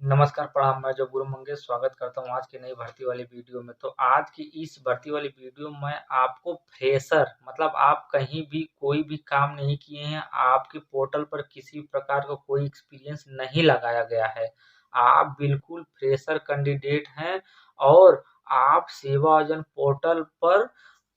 नमस्कार, प्रणाम। मैं जो गुरु मंगेश स्वागत करता हूँ आज की नई भर्ती वाली वीडियो में। तो आज की इस भर्ती वाली वीडियो में आपको फ्रेशर मतलब आप कहीं भी कोई भी काम नहीं किए हैं, आपके पोर्टल पर किसी प्रकार का कोई एक्सपीरियंस नहीं लगाया गया है, आप बिल्कुल फ्रेशर कैंडिडेट हैं और आप सेवायोजन पोर्टल पर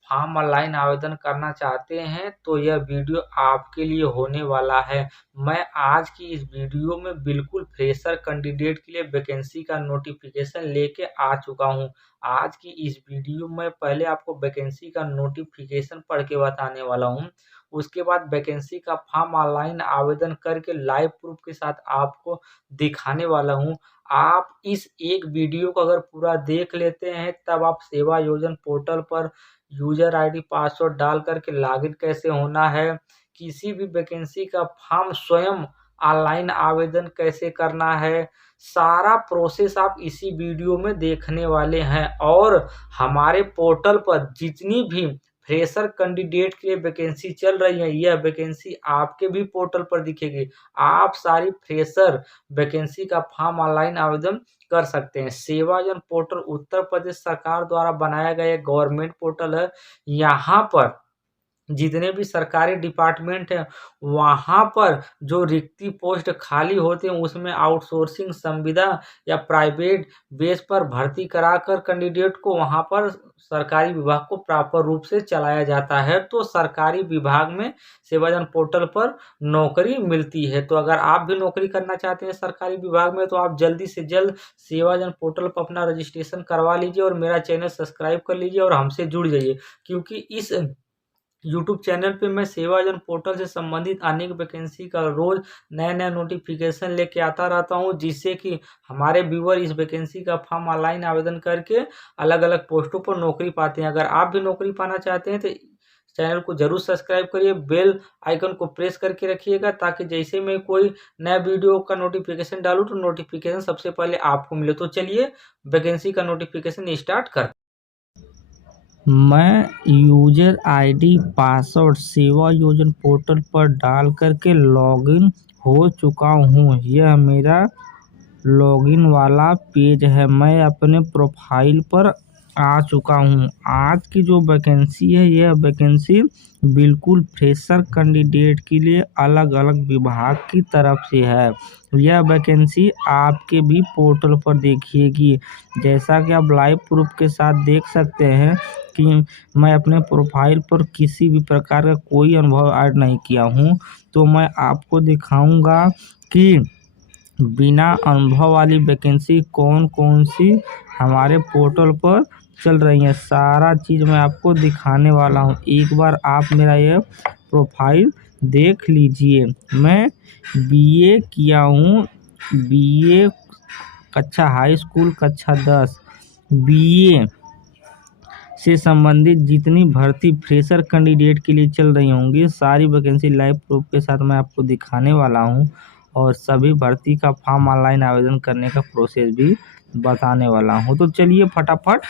फॉर्म ऑनलाइन आवेदन करना चाहते हैं तो यह वीडियो आपके लिए होने वाला है। मैं आज की इस वीडियो में बिल्कुल फ्रेशर कैंडिडेट के लिए वैकेंसी का नोटिफिकेशन लेके आ चुका हूं। आज की इस वीडियो में पहले आपको वैकेंसी का नोटिफिकेशन पढ़ के बताने वाला हूं, उसके बाद वैकेंसी का फॉर्म ऑनलाइन आवेदन करके लाइव प्रूफ के साथ आपको दिखाने वाला हूं। आप इस एक वीडियो को अगर पूरा देख लेते हैं तब आप सेवा योजन पोर्टल पर यूजर आईडी पासवर्ड डाल करके लॉगिन कैसे होना है, किसी भी वैकेंसी का फॉर्म स्वयं ऑनलाइन आवेदन कैसे करना है, सारा प्रोसेस आप इसी वीडियो में देखने वाले हैं। और हमारे पोर्टल पर जितनी भी फ्रेशर कैंडिडेट के लिए वैकेंसी चल रही है, यह वैकेंसी आपके भी पोर्टल पर दिखेगी। आप सारी फ्रेशर वैकेंसी का फॉर्म ऑनलाइन आवेदन कर सकते हैं। सेवायोजन पोर्टल उत्तर प्रदेश सरकार द्वारा बनाया गया गवर्नमेंट पोर्टल है। यहाँ पर जितने भी सरकारी डिपार्टमेंट हैं, वहाँ पर जो रिक्ति पोस्ट खाली होते हैं उसमें आउटसोर्सिंग संविदा या प्राइवेट बेस पर भर्ती कराकर कैंडिडेट को वहाँ पर सरकारी विभाग को प्रॉपर रूप से चलाया जाता है। तो सरकारी विभाग में सेवायोजन पोर्टल पर नौकरी मिलती है। तो अगर आप भी नौकरी करना चाहते हैं सरकारी विभाग में तो आप जल्दी से जल्द सेवायोजन पोर्टल पर अपना रजिस्ट्रेशन करवा लीजिए और मेरा चैनल सब्सक्राइब कर लीजिए और हमसे जुड़ जाइए, क्योंकि इस यूट्यूब चैनल पे मैं सेवायोजन पोर्टल से संबंधित अनेक वैकेंसी का रोज नया-नया नोटिफिकेशन लेके आता रहता हूं, जिससे कि हमारे व्यूअर इस वैकेंसी का फॉर्म ऑनलाइन आवेदन करके अलग-अलग पोस्टों पर नौकरी पाते हैं। अगर आप भी नौकरी पाना चाहते हैं तो चैनल को जरूर सब्सक्राइब करिए, बेल आइकन को प्रेस करके रखिएगा ताकि जैसे मैं कोई नया वीडियो का नोटिफिकेशन डालूं तो नोटिफिकेशन सबसे पहले आपको मिले। तो चलिए वैकेंसी का नोटिफिकेशन स्टार्ट करते हैं। मैं यूजर आईडी पासवर्ड सेवा योजन पोर्टल पर डाल करके लॉगिन हो चुका हूँ। यह मेरा लॉगिन वाला पेज है। मैं अपने प्रोफाइल पर आ चुका हूँ। आज की जो वैकेंसी है यह वैकेंसी बिल्कुल फ्रेशर कैंडिडेट के लिए अलग अलग विभाग की तरफ से है। यह वैकेंसी आपके भी पोर्टल पर देखिएगी। जैसा कि आप लाइव प्रूफ के साथ देख सकते हैं कि मैं अपने प्रोफाइल पर किसी भी प्रकार का कोई अनुभव ऐड नहीं किया हूँ। तो मैं आपको दिखाऊंगा कि बिना अनुभव वाली वैकेंसी कौन कौन सी हमारे पोर्टल पर चल रही है, सारा चीज़ मैं आपको दिखाने वाला हूँ। एक बार आप मेरा ये प्रोफाइल देख लीजिए। मैं बीए किया हूँ, बीए कक्षा हाई स्कूल कक्षा 10। बीए से संबंधित जितनी भर्ती फ्रेशर कैंडिडेट के लिए चल रही होंगी सारी वैकेंसी लाइव प्रूफ के साथ मैं आपको दिखाने वाला हूं और सभी भर्ती का फॉर्म ऑनलाइन आवेदन करने का प्रोसेस भी बताने वाला हूं। तो चलिए फटाफट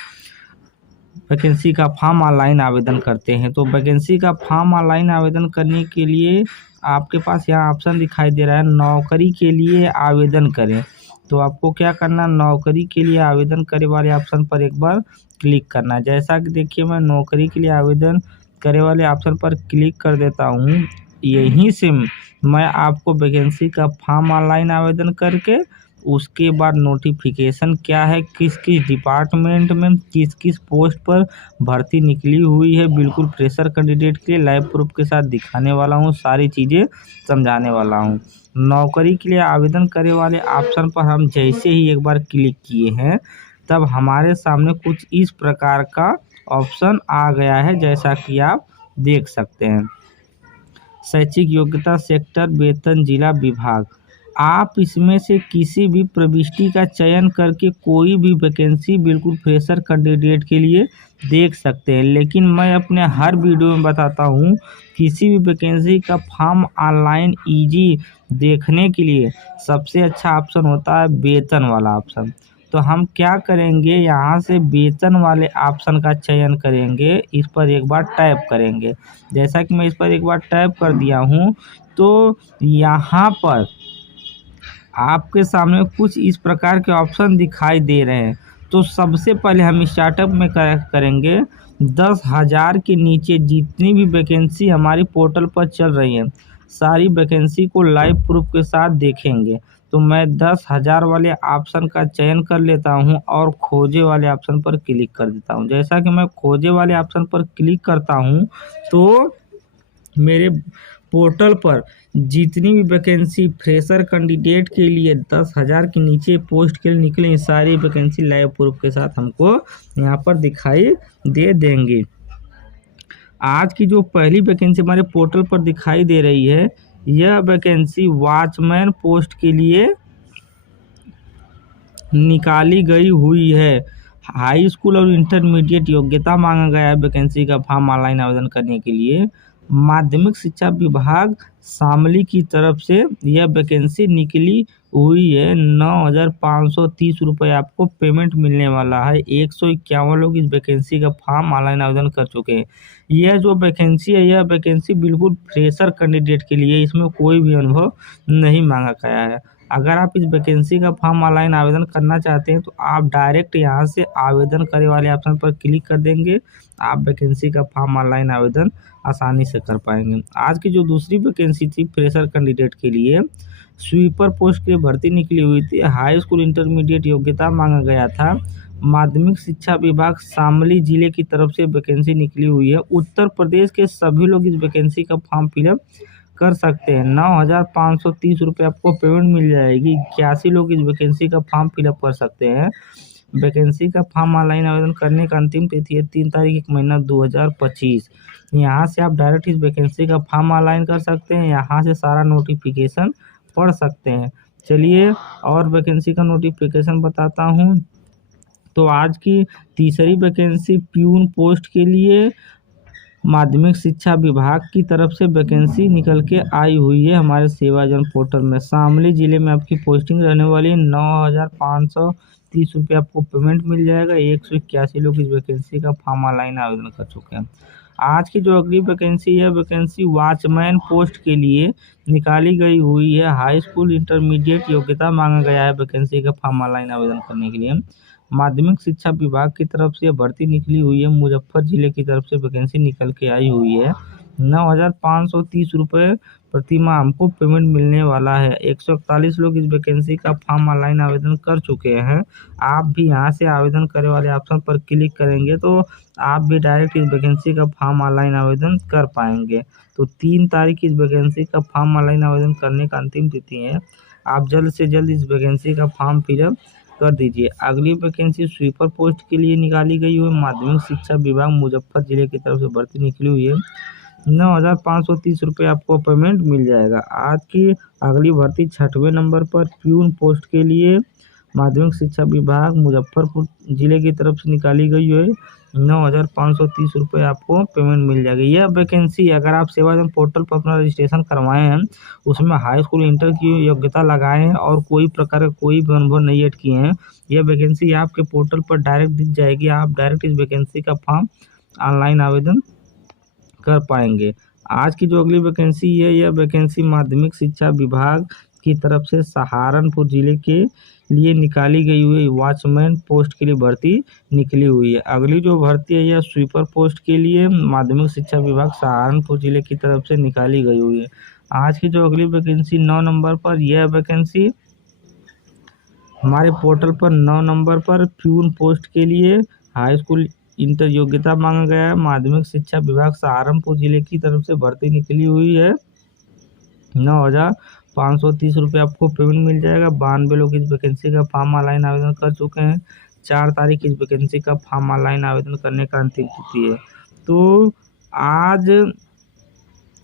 वैकेंसी का फॉर्म ऑनलाइन आवेदन करते हैं। तो वैकेंसी का फॉर्म ऑनलाइन आवेदन करने के लिए आपके पास यहाँ ऑप्शन दिखाई दे रहा है, नौकरी के लिए आवेदन करें। तो आपको क्या करना, नौकरी के लिए आवेदन करे वाले ऑप्शन पर एक बार क्लिक करना है। जैसा कि देखिए मैं नौकरी के लिए आवेदन करे वाले ऑप्शन पर क्लिक कर देता हूँ। यहीं से मैं आपको वैकेंसी का फॉर्म ऑनलाइन आवेदन करके उसके बाद नोटिफिकेशन क्या है, किस किस डिपार्टमेंट में किस किस पोस्ट पर भर्ती निकली हुई है, बिल्कुल फ्रेशर कैंडिडेट के लिए लाइव प्रूफ के साथ दिखाने वाला हूँ, सारी चीज़ें समझाने वाला हूँ। नौकरी के लिए आवेदन करे वाले ऑप्शन पर हम जैसे ही एक बार क्लिक किए हैं तब हमारे सामने कुछ इस प्रकार का ऑप्शन आ गया है, जैसा कि आप देख सकते हैं। शैक्षिक योग्यता, सेक्टर, वेतन, जिला, विभाग। आप इसमें से किसी भी प्रविष्टि का चयन करके कोई भी वैकेंसी बिल्कुल फ्रेशर कैंडिडेट के लिए देख सकते हैं। लेकिन मैं अपने हर वीडियो में बताता हूँ किसी भी वैकेंसी का फॉर्म ऑनलाइन इजी देखने के लिए सबसे अच्छा ऑप्शन होता है वेतन वाला ऑप्शन। तो हम क्या करेंगे, यहाँ से वेतन वाले ऑप्शन का चयन करेंगे, इस पर एक बार टैप करेंगे। जैसा कि मैं इस पर एक बार टैप कर दिया हूँ तो यहाँ पर आपके सामने कुछ इस प्रकार के ऑप्शन दिखाई दे रहे हैं। तो सबसे पहले हम स्टार्टअप में करेंगे 10,000 के नीचे जितनी भी वैकेंसी हमारी पोर्टल पर चल रही है सारी वैकेंसी को लाइव प्रूफ के साथ देखेंगे। तो मैं 10,000 वाले ऑप्शन का चयन कर लेता हूं और खोजे वाले ऑप्शन पर क्लिक कर देता हूं। जैसा कि मैं खोजे वाले ऑप्शन पर क्लिक करता हूं तो मेरे पोर्टल पर जितनी भी वैकेंसी फ्रेशर कैंडिडेट के लिए 10,000 के नीचे पोस्ट के लिए निकली सारी वैकेंसी लाइव प्रूफ के साथ हमको यहाँ पर दिखाई दे देंगी। आज की जो पहली वैकेंसी हमारे पोर्टल पर दिखाई दे रही है यह वैकेंसी वॉचमैन पोस्ट के लिए निकाली गई हुई है। हाई स्कूल और इंटरमीडिएट योग्यता मांगा गया है वैकेंसी का फॉर्म ऑनलाइन आवेदन करने के लिए। माध्यमिक शिक्षा विभाग शामली की तरफ से यह वैकेंसी निकली हुई है। 9,530 रुपये आपको पेमेंट मिलने वाला है। 151 लोग इस वैकेंसी का फॉर्म ऑनलाइन आवेदन कर चुके हैं। यह जो वैकेंसी है यह वैकेंसी बिल्कुल फ्रेशर कैंडिडेट के लिए, इसमें कोई भी अनुभव नहीं मांगा गया है। अगर आप इस वैकेंसी का फॉर्म ऑनलाइन आवेदन करना चाहते हैं तो आप डायरेक्ट यहाँ से आवेदन करे वाले ऑप्शन पर क्लिक कर देंगे। आप वैकेंसी का फॉर्म ऑनलाइन आवेदन आसानी से कर पाएंगे। आज की जो दूसरी वैकेंसी थी फ्रेशर कैंडिडेट के लिए स्वीपर पोस्ट की भर्ती निकली हुई थी। हाई स्कूल इंटरमीडिएट योग्यता मांगा गया था। माध्यमिक शिक्षा विभाग शामली जिले की तरफ से वैकेंसी निकली हुई है। उत्तर प्रदेश के सभी लोग इस वैकेंसी का फॉर्म फिलअप कर सकते हैं। 9,530 रुपये आपको पेमेंट मिल जाएगी। 81 लोग इस वैकेंसी का फॉर्म फिलअप कर सकते हैं। वैकेंसी का फॉर्म ऑनलाइन आवेदन करने का अंतिम तिथि है 3 तारीख 1 महीना 2025। यहाँ से आप डायरेक्ट इस वैकेंसी का फॉर्म ऑनलाइन कर सकते हैं। यहाँ से सारा नोटिफिकेशन पढ़ सकते हैं। चलिए और वैकेंसी का नोटिफिकेशन बताता हूँ। तो आज की तीसरी वैकेंसी प्यून पोस्ट के लिए माध्यमिक शिक्षा विभाग की तरफ से वैकेंसी निकल के आई हुई है हमारे सेवाजन पोर्टल में। शामली जिले में आपकी पोस्टिंग रहने वाली है। 9,530 रुपये आपको पेमेंट मिल जाएगा। 181 लोग इस वैकेंसी का फॉर्म ऑनलाइन आवेदन कर चुके हैं। आज की जो अगली वैकेंसी है वैकेंसी वॉचमैन पोस्ट के लिए निकाली गई हुई है। हाई स्कूल इंटरमीडिएट योग्यता मांगा गया है वैकेंसी का फॉर्म ऑनलाइन आवेदन करने के लिए। माध्यमिक शिक्षा विभाग की तरफ से भर्ती निकली हुई है। मुजफ्फर जिले की तरफ से वैकेंसी निकल के आई हुई है। 9,530 रुपये प्रति माह हमको पेमेंट मिलने वाला है। 141 लोग इस वैकेंसी का फॉर्म ऑनलाइन आवेदन कर चुके हैं। आप भी यहाँ से आवेदन करे वाले ऑप्शन पर क्लिक करेंगे तो आप भी डायरेक्ट इस वैकेंसी का फॉर्म ऑनलाइन आवेदन कर पाएंगे। तो 3 तारीख इस वैकेंसी का फॉर्म ऑनलाइन आवेदन करने का अंतिम तिथि है। आप जल्द से जल्द इस वैकेंसी का फॉर्म फिलअप कर दीजिए। अगली वैकेंसी स्वीपर पोस्ट के लिए निकाली गई हुई माध्यमिक शिक्षा विभाग मुजफ्फर जिले की तरफ से भर्ती निकली हुई है। 9,530 रुपये आपको पेमेंट मिल जाएगा। आज की अगली भर्ती 6वें नंबर पर प्यून पोस्ट के लिए माध्यमिक शिक्षा विभाग मुजफ्फरपुर जिले की तरफ से निकाली गई है। 9,530 रुपये आपको पेमेंट मिल जाएगी। यह वैकेंसी अगर आप सेवाजन पोर्टल पर अपना रजिस्ट्रेशन करवाए हैं उसमें हाई स्कूल इंटर की योग्यता लगाए हैं और कोई प्रकार का कोई भी अनुभव नहीं ऐड किए हैं, यह वैकेंसी आपके पोर्टल पर डायरेक्ट दिख जाएगी। आप डायरेक्ट इस वैकेंसी का फॉर्म ऑनलाइन आवेदन कर पाएंगे। आज की जो अगली वैकेंसी है यह वैकेंसी माध्यमिक शिक्षा विभाग की तरफ से सहारनपुर जिले के लिए निकाली गई हुई वॉचमैन पोस्ट के लिए भर्ती निकली हुई है। अगली जो भर्ती है यह स्वीपर पोस्ट के लिए माध्यमिक शिक्षा विभाग सहारनपुर जिले की तरफ से निकाली गई हुई है। आज की जो अगली वैकेंसी 9 नंबर पर यह वैकेंसी हमारे पोर्टल पर 9 नंबर पर प्यून पोस्ट के लिए हाई स्कूल इंटर योग्यता मांगा गया है। माध्यमिक शिक्षा विभाग सहारनपुर जिले की तरफ से भर्ती निकली हुई है। 9,530 रुपये आपको पेमेंट मिल जाएगा। 92 लोग इस वैकेंसी का फॉर्म ऑनलाइन आवेदन कर चुके हैं। 4 तारीख इस वैकेंसी का फॉर्म ऑनलाइन आवेदन करने का अंतिम तिथि है। तो आज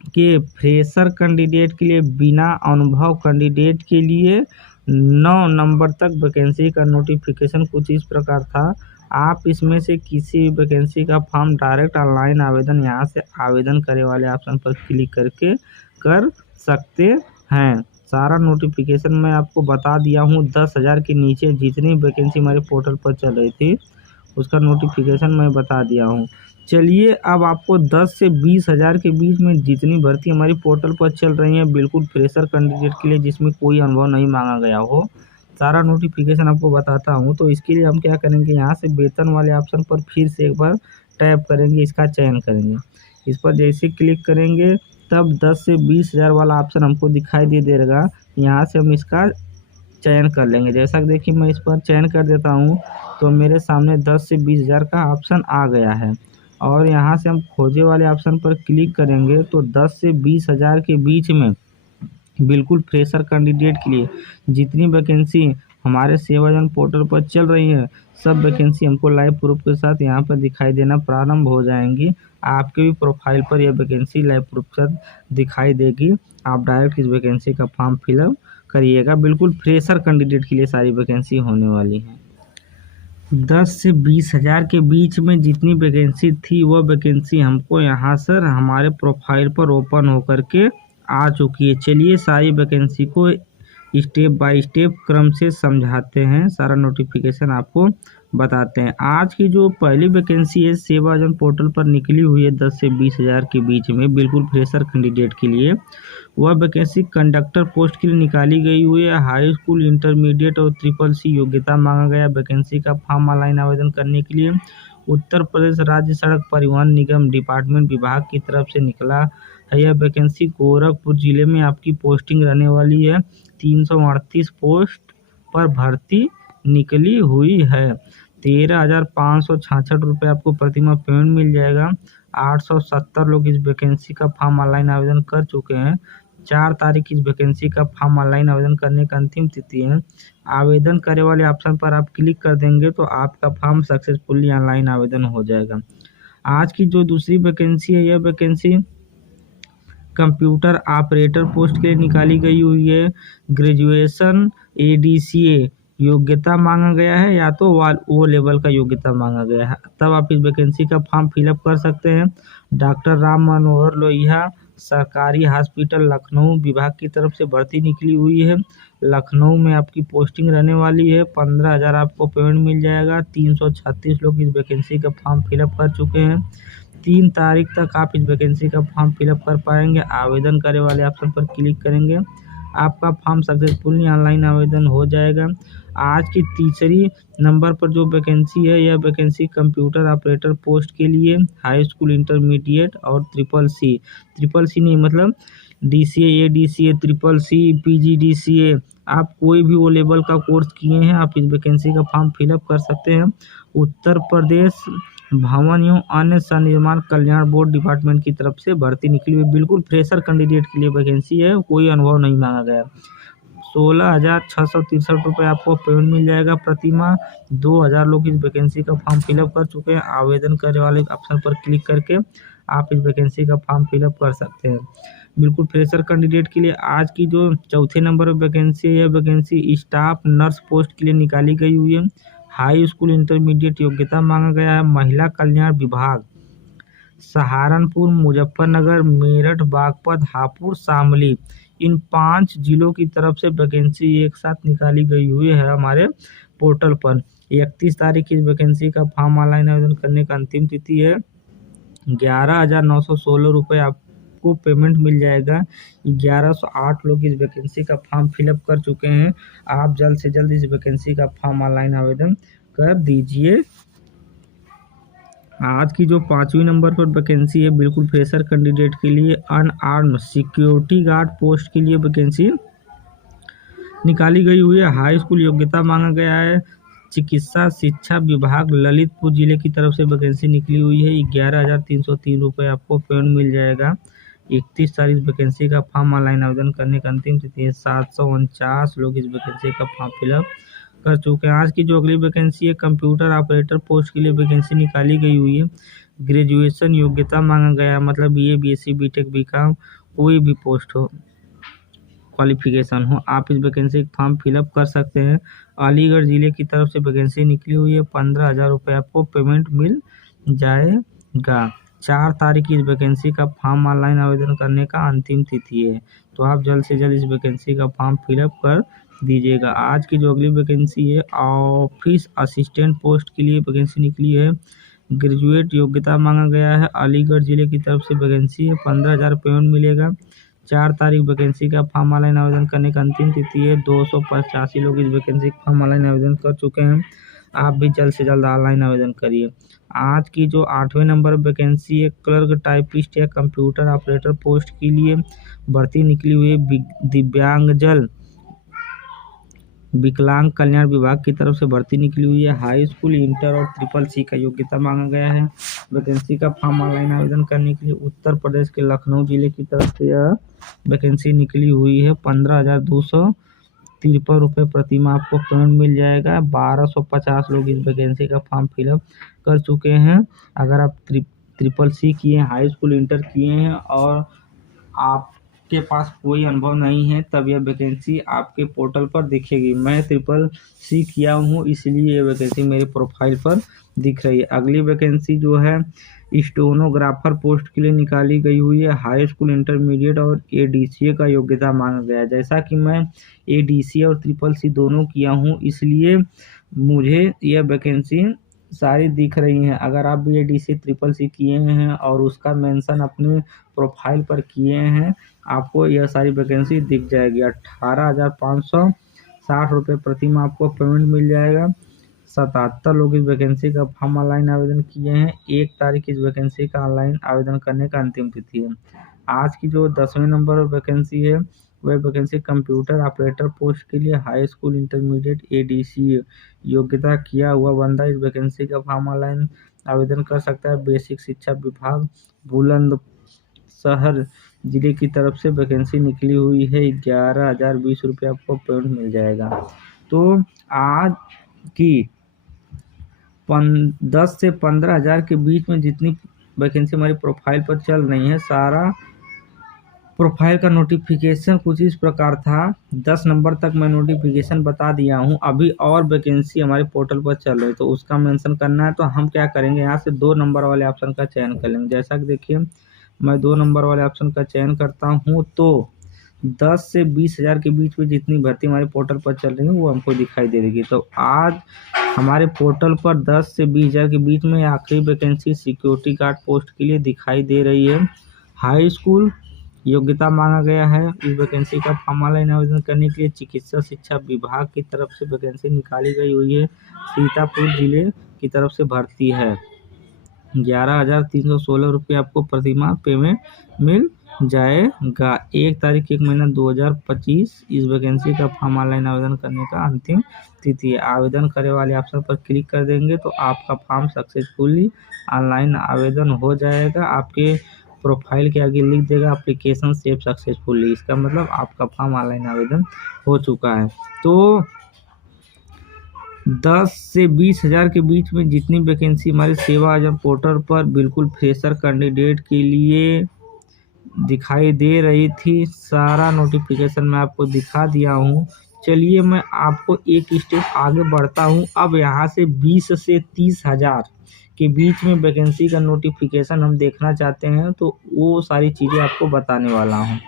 के फ्रेशर कैंडिडेट के लिए बिना अनुभव कैंडिडेट के लिए 9 नंबर तक वैकेंसी का नोटिफिकेशन कुछ इस प्रकार था। आप इसमें से किसी वैकेंसी का फॉर्म डायरेक्ट ऑनलाइन आवेदन यहाँ से आवेदन करे वाले ऑप्शन पर क्लिक करके कर सकते हैं। सारा नोटिफिकेशन मैं आपको बता दिया हूँ। 10,000 के नीचे जितनी वैकेंसी हमारे पोर्टल पर चल रही थी उसका नोटिफिकेशन मैं बता दिया हूँ। चलिए अब आपको 10 से 20 हज़ार के बीच में जितनी भर्ती हमारी पोर्टल पर चल रही है बिल्कुल फ्रेशर कैंडिडेट के लिए जिसमें कोई अनुभव नहीं मांगा गया हो, सारा नोटिफिकेशन आपको बताता हूँ। तो इसके लिए हम क्या करेंगे, यहाँ से वेतन वाले ऑप्शन पर फिर से एक बार टैप करेंगे, इसका चयन करेंगे। इस पर जैसे क्लिक करेंगे तब 10 से 20 हज़ार वाला ऑप्शन हमको दिखाई दे देगा। यहाँ से हम इसका चयन कर लेंगे। जैसा कि देखिए मैं इस पर चयन कर देता हूँ तो मेरे सामने 10 से 20 हज़ार का ऑप्शन आ गया है। और यहाँ से हम खोजे वाले ऑप्शन पर क्लिक करेंगे तो 10 से 20 हज़ार के बीच में बिल्कुल फ्रेशर कैंडिडेट के लिए जितनी वैकेंसी हमारे सेवाजन पोर्टल पर चल रही है सब वैकेंसी हमको लाइव प्रूफ के साथ यहाँ पर दिखाई देना प्रारंभ हो जाएंगी। आपके भी प्रोफाइल पर यह वैकेंसी लाइव प्रूफ के साथ दिखाई देगी। आप डायरेक्ट इस वैकेंसी का फॉर्म फिलअप करिएगा। बिल्कुल फ्रेशर कैंडिडेट के लिए सारी वैकेंसी होने वाली है। 10 से 20 हज़ार के बीच में जितनी वैकेंसी थी वह वैकेंसी हमको यहाँ सर हमारे प्रोफाइल पर ओपन होकर के आ चुकी है। चलिए सारी वैकेंसी को स्टेप बाय स्टेप क्रम से समझाते हैं, सारा नोटिफिकेशन आपको बताते हैं। आज की जो पहली वैकेंसी है सेवाजन पोर्टल पर निकली हुई है 10 से 20 हज़ार के बीच में बिल्कुल फ्रेशर कैंडिडेट के लिए, वह वैकेंसी कंडक्टर पोस्ट के लिए निकाली गई हुई है। हाई स्कूल, इंटरमीडिएट और ट्रिपल-सी योग्यता मांगा गया। वैकेंसी का फॉर्म ऑनलाइन आवेदन करने के लिए उत्तर प्रदेश राज्य सड़क परिवहन निगम डिपार्टमेंट विभाग की तरफ से निकला है। यह वैकेंसी गोरखपुर जिले में आपकी पोस्टिंग रहने वाली है। 338 पोस्ट पर भर्ती निकली हुई है। 13,566 रुपये आपको प्रतिमाह पेमेंट मिल जाएगा। 870 लोग इस वैकेंसी का फॉर्म ऑनलाइन आवेदन कर चुके हैं। 4 तारीख इस वैकेंसी का फॉर्म ऑनलाइन आवेदन करने का अंतिम तिथि है। आवेदन करे वाले ऑप्शन पर आप क्लिक कर देंगे तो आपका फॉर्म सक्सेसफुली ऑनलाइन आवेदन हो जाएगा। आज की जो दूसरी वैकेंसी है यह वैकेंसी कंप्यूटर ऑपरेटर पोस्ट के लिए निकाली गई हुई है। ग्रेजुएशन ADCA योग्यता मांगा गया है या तो वो लेवल का योग्यता मांगा गया है, तब आप इस वैकेंसी का फॉर्म फिलअप कर सकते हैं। डॉक्टर राम मनोहर लोहिया सरकारी हॉस्पिटल लखनऊ विभाग की तरफ से भर्ती निकली हुई है। लखनऊ में आपकी पोस्टिंग रहने वाली है। 15,000 आपको पेमेंट मिल जाएगा। 336 लोग इस वैकेंसी का फॉर्म फिलअप कर चुके हैं। 3 तारीख तक आप इस वैकेंसी का फॉर्म फिलअप कर पाएंगे। आवेदन करे वाले ऑप्शन पर क्लिक करेंगे, आपका फॉर्म सक्सेसफुली ऑनलाइन आवेदन हो जाएगा। आज की तीसरी नंबर पर जो वैकेंसी है यह वैकेंसी कंप्यूटर ऑपरेटर पोस्ट के लिए हाई स्कूल, इंटरमीडिएट और ट्रिपल सी नहीं मतलब DCA, ADCA, ट्रिपल-सी, PGDCA आप कोई भी वो लेवल का कोर्स किए हैं आप इस वैकेंसी का फॉर्म फिलअप कर सकते हैं। उत्तर प्रदेश भवन एवं अन्य संनिर्माण कल्याण बोर्ड डिपार्टमेंट की तरफ से भर्ती निकली हुई बिल्कुल फ्रेशर कैंडिडेट के लिए वैकेंसी है, कोई अनुभव नहीं मांगा गया। 16,663 रुपये आपको पेमेंट मिल जाएगा प्रतिमाह। 2,000 लोग इस वैकेंसी का फॉर्म फिलअप कर चुके हैं। आवेदन करने वाले ऑप्शन पर क्लिक करके आप इस वैकेंसी का फॉर्म फिलअप कर सकते हैं बिल्कुल फ्रेशर कैंडिडेट के लिए। आज की जो चौथे नंबर पर वैकेंसी है वैकेंसी स्टाफ नर्स पोस्ट के लिए निकाली गई हुई है। हाई स्कूल, इंटरमीडिएट योग्यता मांगा गया है। महिला कल्याण विभाग सहारनपुर, मुजफ्फरनगर, मेरठ, बागपत, हापुड़, शामली इन 5 जिलों की तरफ से वैकेंसी एक साथ निकाली गई हुई है हमारे पोर्टल पर। 31 तारीख इस वैकेंसी का फॉर्म ऑनलाइन आवेदन करने का अंतिम तिथि है। 11,916 रुपये आपको पेमेंट मिल जाएगा। 1,108 लोग इस वैकेंसी का फॉर्म फिलअप कर चुके हैं। आप जल्द से जल्द इस वैकेंसी का फॉर्म ऑनलाइन आवेदन कर दीजिए। आज की जो 5वीं नंबर पर वैकेंसी है बिल्कुल फ्रेशर कैंडिडेट के लिए अनआर्म्ड सिक्योरिटी गार्ड पोस्ट के लिए वैकेंसी निकाली गई हुई है। हाई स्कूल योग्यता मांगा गया है। चिकित्सा शिक्षा विभाग ललितपुर जिले की तरफ से वैकेंसी निकली हुई है। 11,303 रुपये आपको पेमेंट मिल जाएगा। 31 तारीख वैकेंसी का फॉर्म ऑनलाइन आवेदन करने का अंतिम तिथि है। 749 लोग इस वैकेंसी का फॉर्म फिलअप कर चुके हैं। आज की जो अगली वैकेंसी है कंप्यूटर ऑपरेटर पोस्ट के लिए वैकेंसी निकाली गई हुई है। ग्रेजुएशन योग्यता मांगा गया है, मतलब BA, BSc, BTech, BCom कोई भी पोस्ट हो, क्वालिफिकेशन हो, आप इस वैकेंसी का फॉर्म फिलअप कर सकते हैं। अलीगढ़ जिले की तरफ से वैकेंसी निकली हुई है। 15,000 रुपये आपको पेमेंट मिल जाएगा। 4 तारीख इस वैकेंसी का फॉर्म ऑनलाइन आवेदन करने का अंतिम तिथि है, तो आप जल्द से जल्द इस वैकेंसी का फॉर्म फिलअप कर दीजिएगा। आज की जो अगली वैकेंसी है ऑफिस असिस्टेंट पोस्ट के लिए वैकेंसी निकली है। ग्रेजुएट योग्यता मांगा गया है। अलीगढ़ जिले की तरफ से वैकेंसी है। 15,000 पेमेंट मिलेगा। 4 तारीख वैकेंसी का फॉर्म ऑनलाइन आवेदन करने का अंतिम तिथि है। 285 लोग इस वैकेंसी का फॉर्म ऑनलाइन आवेदन कर चुके हैं। आप भी जल्द से जल्द ऑनलाइन आवेदन करिए। आज की जो 8वें नंबर वैकेंसी है क्लर्क टाइपिस्ट या कंप्यूटर ऑपरेटर पोस्ट के लिए भर्ती निकली हुई है। दिव्यांगजन विकलांग कल्याण विभाग की तरफ से भर्ती निकली हुई है। हाई स्कूल, इंटर और ट्रिपल सी का योग्यता मांगा गया है। वैकेंसी का फॉर्म ऑनलाइन आवेदन करने के लिए उत्तर प्रदेश के लखनऊ जिले की तरफ से यह वैकेंसी निकली हुई है। 15,253 रुपये प्रतिमाह आपको पेमेंट मिल जाएगा। 1,250 लोग इस वैकेंसी का फॉर्म फिलअप कर चुके हैं। अगर आप ट्रिपल सी किए हैं, हाई स्कूल, इंटर किए हैं और आपके पास कोई अनुभव नहीं है तब यह वैकेंसी आपके पोर्टल पर दिखेगी। मैं ट्रिपल सी किया हूँ इसलिए ये वैकेंसी मेरे प्रोफाइल पर दिख रही है। अगली वैकेंसी जो है स्टेनोग्राफर पोस्ट के लिए निकाली गई हुई है। हाई स्कूल, इंटरमीडिएट और एडीसीए का योग्यता मांगा गया है। जैसा कि मैं एडीसीए और ट्रिपल सी दोनों किया हूँ इसलिए मुझे यह वैकेंसी सारी दिख रही हैं। अगर आप भी एडीसी ट्रिपल सी किए हैं और उसका मेंशन अपने प्रोफाइल पर किए हैं आपको यह सारी वैकेंसी दिख जाएगी। 18,560 रुपये प्रतिमाह आपको पेमेंट मिल जाएगा। 77 लोग इस वैकेंसी का फॉर्म ऑनलाइन आवेदन किए हैं। 1 तारीख इस वैकेंसी का ऑनलाइन आवेदन करने का अंतिम तिथि है। आज की जो 10वें नंबर वैकेंसी है वह वैकेंसी कंप्यूटर ऑपरेटर पोस्ट के लिए हाई स्कूल, इंटरमीडिएट, एडीसी योग्यता किया हुआ बंदा इस वैकेंसी का फॉर्म ऑनलाइन आवेदन कर सकता है। बेसिक शिक्षा विभाग बुलंदशहर जिले की तरफ से वैकेंसी निकली हुई है। 11,020 रुपये आपको पेमेंट मिल जाएगा। तो आज की 10 से 15,000 के बीच में जितनी वैकेंसी हमारी प्रोफाइल पर चल रही है सारा प्रोफाइल का नोटिफिकेशन कुछ इस प्रकार था। 10 नंबर तक मैं नोटिफिकेशन बता दिया हूँ। अभी और वैकेंसी हमारे पोर्टल पर चल रही है तो उसका मेंशन करना है। तो हम क्या करेंगे, यहाँ से 2 नंबर वाले ऑप्शन का चयन कर लेंगे। जैसा कि देखिए मैं 2 नंबर वाले ऑप्शन का चयन करता हूँ तो 10 से 20,000 के बीच में जितनी भर्ती हमारे पोर्टल पर चल रही है वो हमको दिखाई दे देगी। तो आज हमारे पोर्टल पर 10 से 20,000 के बीच में आखिरी वैकेंसी सिक्योरिटी गार्ड पोस्ट के लिए दिखाई दे रही है। हाई स्कूल योग्यता मांगा गया है। इस वैकेंसी का फॉर्म ऑनलाइन आवेदन करने के लिए चिकित्सा शिक्षा विभाग की तरफ से वैकेंसी निकाली गई हुई है। सीतापुर जिले की तरफ से भर्ती है। 11,316 रुपये आपको प्रतिमाह पेमेंट मिल जाएगा। 1 तारीख 1 महीना 2025 इस वैकेंसी का फॉर्म ऑनलाइन आवेदन करने का अंतिम तिथि है। आवेदन करने वाले ऑप्शन पर क्लिक कर देंगे तो आपका फॉर्म सक्सेसफुली ऑनलाइन आवेदन हो जाएगा। आपके प्रोफाइल के आगे लिख देगा एप्लीकेशन सेव सक्सेसफुली। इसका मतलब आपका फॉर्म ऑनलाइन आवेदन हो चुका है। तो 10 से 20,000 के बीच में जितनी वैकेंसी हमारे सेवा आयोजन पोर्टल पर बिल्कुल फ्रेशर कैंडिडेट के लिए दिखाई दे रही थी सारा नोटिफिकेशन मैं आपको दिखा दिया हूँ। चलिए मैं आपको एक स्टेप आगे बढ़ता हूँ। अब यहाँ से 20 से 30,000 के बीच में वैकेंसी का नोटिफिकेशन हम देखना चाहते हैं तो वो सारी चीज़ें आपको बताने वाला हूँ।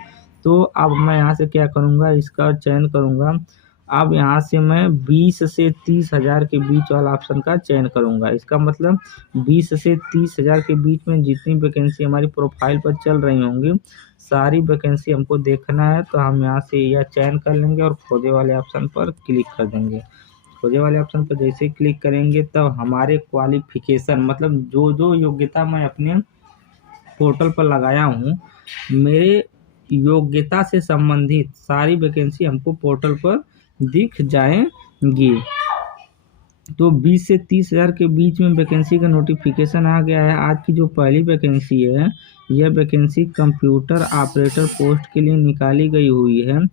तो अब मैं यहाँ से क्या करूँगा, इसका चयन करूँगा। अब यहाँ से मैं 20 से 30,000 के बीच वाला ऑप्शन का चयन करूँगा। इसका मतलब 20 से 30,000 के बीच में जितनी वैकेंसी हमारी प्रोफाइल पर चल रही होंगी सारी वैकेंसी हमको देखना है। तो हम यहाँ से यह चयन कर लेंगे और खोजे वाले ऑप्शन पर क्लिक कर देंगे। खोजे वाले ऑप्शन पर जैसे क्लिक करेंगे तब हमारे क्वालिफिकेशन मतलब जो जो योग्यता मैं अपने पोर्टल पर लगाया हूँ मेरे योग्यता से संबंधित सारी वैकेंसी हमको पोर्टल पर दिख जाएंगी। तो 20 से 30,000 के बीच में वैकेंसी का नोटिफिकेशन आ गया है। आज की जो पहली वैकेंसी है यह वैकेंसी कंप्यूटर ऑपरेटर पोस्ट के लिए निकाली गई हुई है।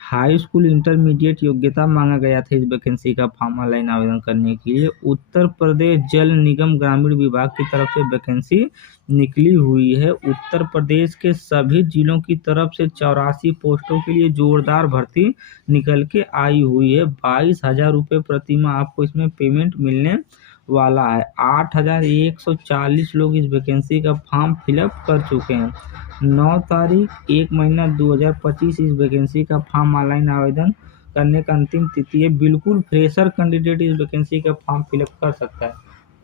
हाई स्कूल, इंटरमीडिएट योग्यता मांगा गया था इस वैकेंसी का फॉर्म ऑनलाइन आवेदन करने के लिए। उत्तर प्रदेश जल निगम ग्रामीण विभाग की तरफ से वैकेंसी निकली हुई है। उत्तर प्रदेश के सभी जिलों की तरफ से 84 पोस्टों के लिए जोरदार भर्ती निकल के आई हुई है। 22,000 रुपये प्रतिमाह आपको इसमें पेमेंट मिलने वाला है। 8,140 लोग इस वैकेंसी का फॉर्म फिलअप कर चुके हैं। 9 तारीख 1 महीना 2025 इस वैकेंसी का फॉर्म ऑनलाइन आवेदन करने का अंतिम तिथि है। बिल्कुल फ्रेशर कैंडिडेट इस वैकेंसी का फॉर्म फिलअप कर सकता है।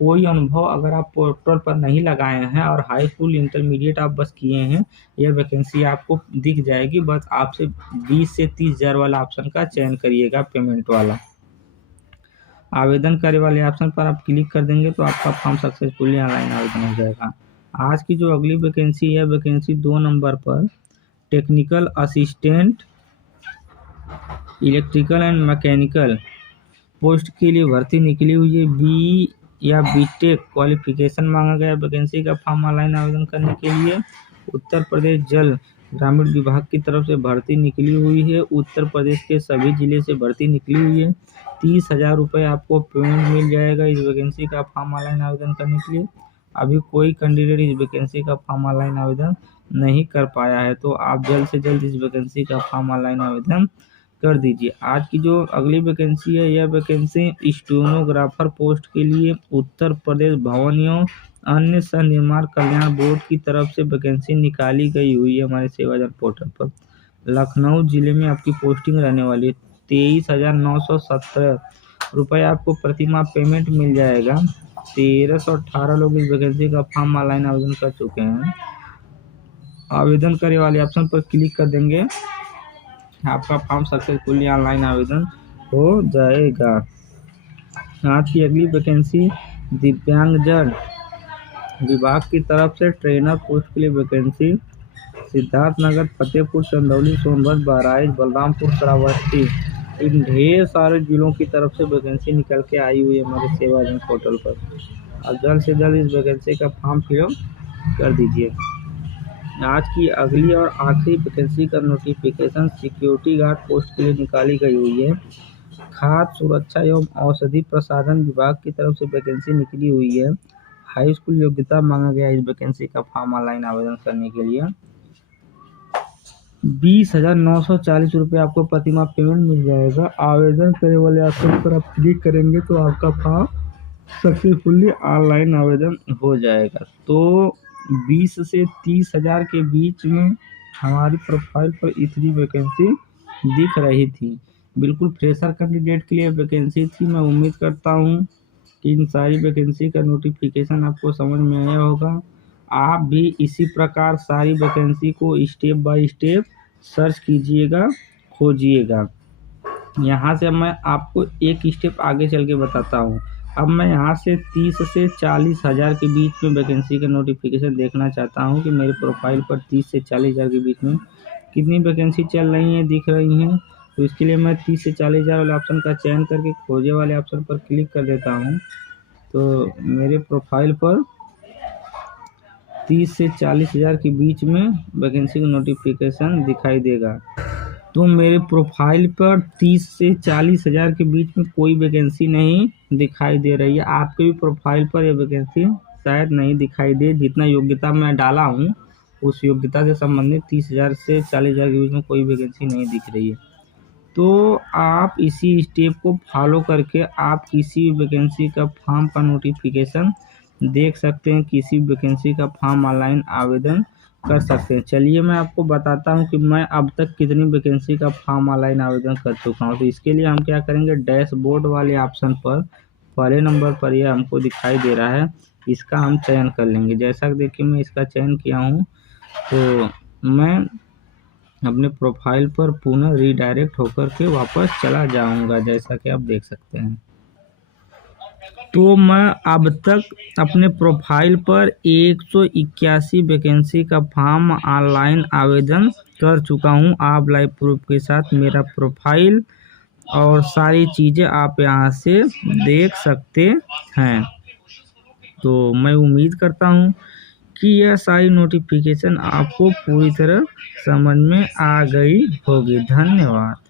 कोई अनुभव अगर आप पोर्टल पर नहीं लगाए हैं और हाई स्कूल इंटरमीडिएट आप बस किए हैं, यह वैकेंसी आपको दिख जाएगी। बस आपसे 20 से 30 हज़ार वाला ऑप्शन का चयन करिएगा, पेमेंट वाला। आवेदन करे वाले ऑप्शन पर आप क्लिक कर देंगे तो आपका फॉर्म सक्सेसफुली ऑनलाइन आवेदन हो जाएगा। आज की जो अगली वैकेंसी है, वैकेंसी 2 नंबर पर technical assistant electrical and mechanical post के लिए भर्ती निकली हुई है। बी या बीटेक क्वालिफिकेशन मांगा गया। वैकेंसी का फॉर्म ऑनलाइन आवेदन करने के लिए उत्तर प्रदेश जल ग्रामीण विभाग की तरफ से भर्ती निकली हुई है। उत्तर प्रदेश के सभी जिले से भर्ती निकली हुई है। 30,000 रुपये आपको पेमेंट मिल जाएगा इस वैकेंसी का फॉर्म ऑनलाइन आवेदन करने के लिए। अभी कोई कैंडिडेट इस वैकेंसी का फॉर्म ऑनलाइन आवेदन नहीं कर पाया है, तो आप जल्द से जल्द इस वैकेंसी का फॉर्म ऑनलाइन आवेदन कर दीजिए। आज की जो अगली वैकेंसी है, यह वैकेंसी स्टेनोग्राफर पोस्ट के लिए उत्तर प्रदेश भवन एवं अन्य सनिर्माण कल्याण बोर्ड की तरफ से वैकेंसी निकाली गई हुई है हमारे सेवाजन पोर्टल पर। लखनऊ जिले में आपकी पोस्टिंग रहने वाली है। 23,917 रुपये आपको प्रतिमाह पेमेंट मिल जाएगा। 1318 लोग इस वैकेंसी का फॉर्म ऑनलाइन आवेदन कर चुके हैं। आवेदन करे वाले ऑप्शन पर क्लिक कर देंगे, आपका फॉर्म सक्सेसफुली ऑनलाइन आवेदन हो जाएगा। आज की अगली वैकेंसी दिव्यांगजन विभाग की तरफ से ट्रेनर पोस्ट के लिए वैकेंसी सिद्धार्थनगर, फतेहपुर, चंदौली, सोनभद्र, बहराइच, बलरामपुर, श्रावस्ती, इन ढेर सारे जिलों की तरफ से वैकेंसी निकल के आई हुई है हमारे सेवाजन पोर्टल पर। अब जल्द से जल्द इस वैकेंसी का फॉर्म फिल कर दीजिए। आज की अगली और आखिरी वैकेंसी का नोटिफिकेशन सिक्योरिटी गार्ड पोस्ट के लिए निकाली गई हुई है। खाद्य सुरक्षा एवं औषधि प्रसाधन विभाग की तरफ से वैकेंसी निकली हुई है। हाई स्कूल योग्यता मांगा गया इस वैकेंसी का फॉर्म ऑनलाइन आवेदन करने के लिए। 20,940 रुपये आपको प्रतिमाह पेमेंट मिल जाएगा। आवेदन करने वाले ऑप्शन पर आप क्लिक करेंगे तो आपका फॉर्म सक्सेसफुली ऑनलाइन आवेदन हो जाएगा। तो 20 से 30 हज़ार के बीच में हमारी प्रोफाइल पर इतनी वैकेंसी दिख रही थी। बिल्कुल फ्रेशर कैंडिडेट के लिए वैकेंसी थी। मैं उम्मीद करता हूँ कि इन सारी वैकेंसी का नोटिफिकेशन आपको समझ में आया होगा। आप भी इसी प्रकार सारी वैकेंसी को स्टेप बाय स्टेप सर्च कीजिएगा, खोजिएगा। यहाँ से मैं आपको एक स्टेप आगे चल के बताता हूँ। अब मैं यहाँ से 30 से 40 हज़ार के बीच में वैकेंसी का नोटिफिकेशन देखना चाहता हूँ कि मेरे प्रोफाइल पर 30 से 40 हज़ार के बीच में कितनी वैकेंसी चल रही हैं, दिख रही हैं। तो इसके लिए मैं 30 से 40 हज़ार वाले ऑप्शन का चयन करके खोजे वाले ऑप्शन पर क्लिक कर देता हूँ। तो मेरे प्रोफाइल पर 30 से 40 हज़ार के बीच में वैकेंसी का नोटिफिकेशन दिखाई देगा। तो मेरे प्रोफाइल पर 30 से 40 हज़ार के बीच में कोई वैकेंसी नहीं दिखाई दे रही है। आपके भी प्रोफाइल पर यह वैकेंसी शायद नहीं दिखाई दे। जितना योग्यता मैं डाला हूँ उस योग्यता से संबंधित 30 हज़ार से 40 हज़ार के बीच में कोई वैकेंसी नहीं दिख रही है। तो आप इसी स्टेप को फॉलो करके आप किसी वैकेंसी का फॉर्म का नोटिफिकेशन देख सकते हैं, किसी वैकेंसी का फॉर्म ऑनलाइन आवेदन कर सकते हैं। चलिए मैं आपको बताता हूं कि मैं अब तक कितनी वैकेंसी का फॉर्म ऑनलाइन आवेदन कर चुका हूं। तो इसके लिए हम क्या करेंगे, डैशबोर्ड वाले ऑप्शन पर पहले नंबर पर यह हमको दिखाई दे रहा है, इसका हम चयन कर लेंगे। जैसा कि देखिए मैं इसका चयन किया हूँ, तो मैं अपने प्रोफाइल पर पुनः रीडायरेक्ट होकर के वापस चला जाऊंगा, जैसा कि आप देख सकते हैं। तो मैं अब तक अपने प्रोफाइल पर 181 वैकेंसी का फॉर्म ऑनलाइन आवेदन कर चुका हूं। आप लाइव प्रूफ के साथ मेरा प्रोफाइल और सारी चीज़ें आप यहां से देख सकते हैं। तो मैं उम्मीद करता हूं कि यह सारी नोटिफिकेशन आपको पूरी तरह समझ में आ गई होगी। धन्यवाद।